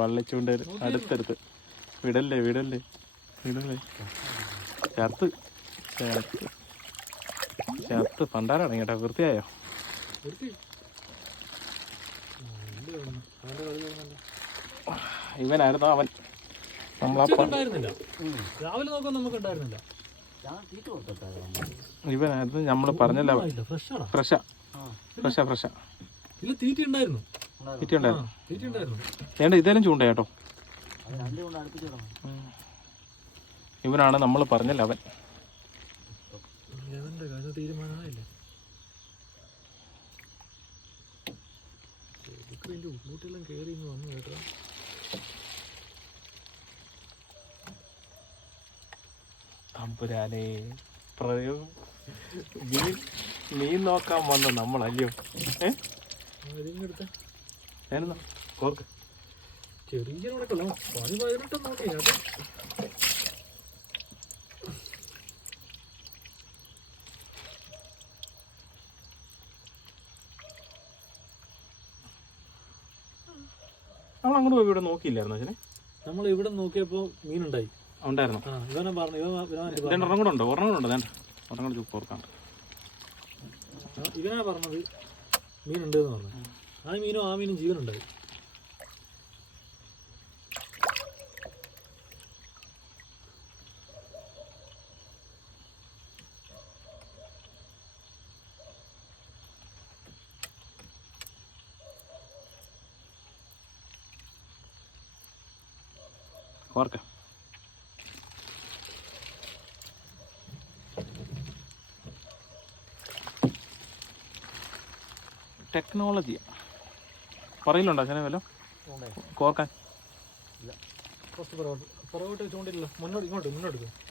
വള്ളിച്ചൂണ്ട് അടുത്തടുത്ത്. വിടല്ലേ വിടല്ലേ വിടല്ലേ. ചേർത്ത് ചേർത്ത് ചേർത്ത് പണ്ടാരാണ് കേട്ടോ വൃത്തിയായോ? ഇവനായിരുന്നു അവൻ. ഇവനായിരുന്നു നമ്മൾ പറഞ്ഞല്ല ഫ്രഷാ. ഫ്രഷാ ഫ്രഷാ. ഇല്ല തീറ്റ ഉണ്ടായിരുന്നു തീറ്റ ഉണ്ടായിരുന്നു? തീറ്റ ഉണ്ടായിരുന്നു. വേണ്ട ഇതേലും ചൂണ്ട കേട്ടോ ഇവനാണ് നമ്മൾ പറഞ്ഞല്ല അവൻ നീ തമ്പുരാനെ മീൻ മീൻ നോക്കാൻ വന്ന നമ്മളല്ലയോ ഏ? ഞാനെന്നാ? കോർക്ക് ചെറിയ നോക്കി നമ്മൾ അങ്ങോട്ട് പോയി ഇവിടെ നോക്കിയില്ലായിരുന്നു അച്ഛനെ? നമ്മൾ ഇവിടെ നോക്കിയപ്പോ മീനുണ്ടായി. ഉണ്ടായിരുന്നു. ഇവനെ പറഞ്ഞു ഇവൻ ഒരെണ്ണം കൂടെ ഉണ്ട് ഒരെണ്ണം കൂടെ ഉണ്ട് വേണ്ട ഒരെണ്ണം കൂടെ ഇവനാ പറഞ്ഞത് മീനുണ്ട് എന്ന് പറഞ്ഞു ആ മീനും ആ മീനും ജീവനുണ്ടായി ടെക്നോളജിയാണ് ടെക്നോളജി പറയില്ലുണ്ടോ അച്ഛനെ വല്ലോ കോർക്കാൻ. പുറകോട്ട്. ചൂണ്ടില്ലല്ലോ മുന്നോട്ട് ഇങ്ങോട്ട് മുന്നോട്ട്.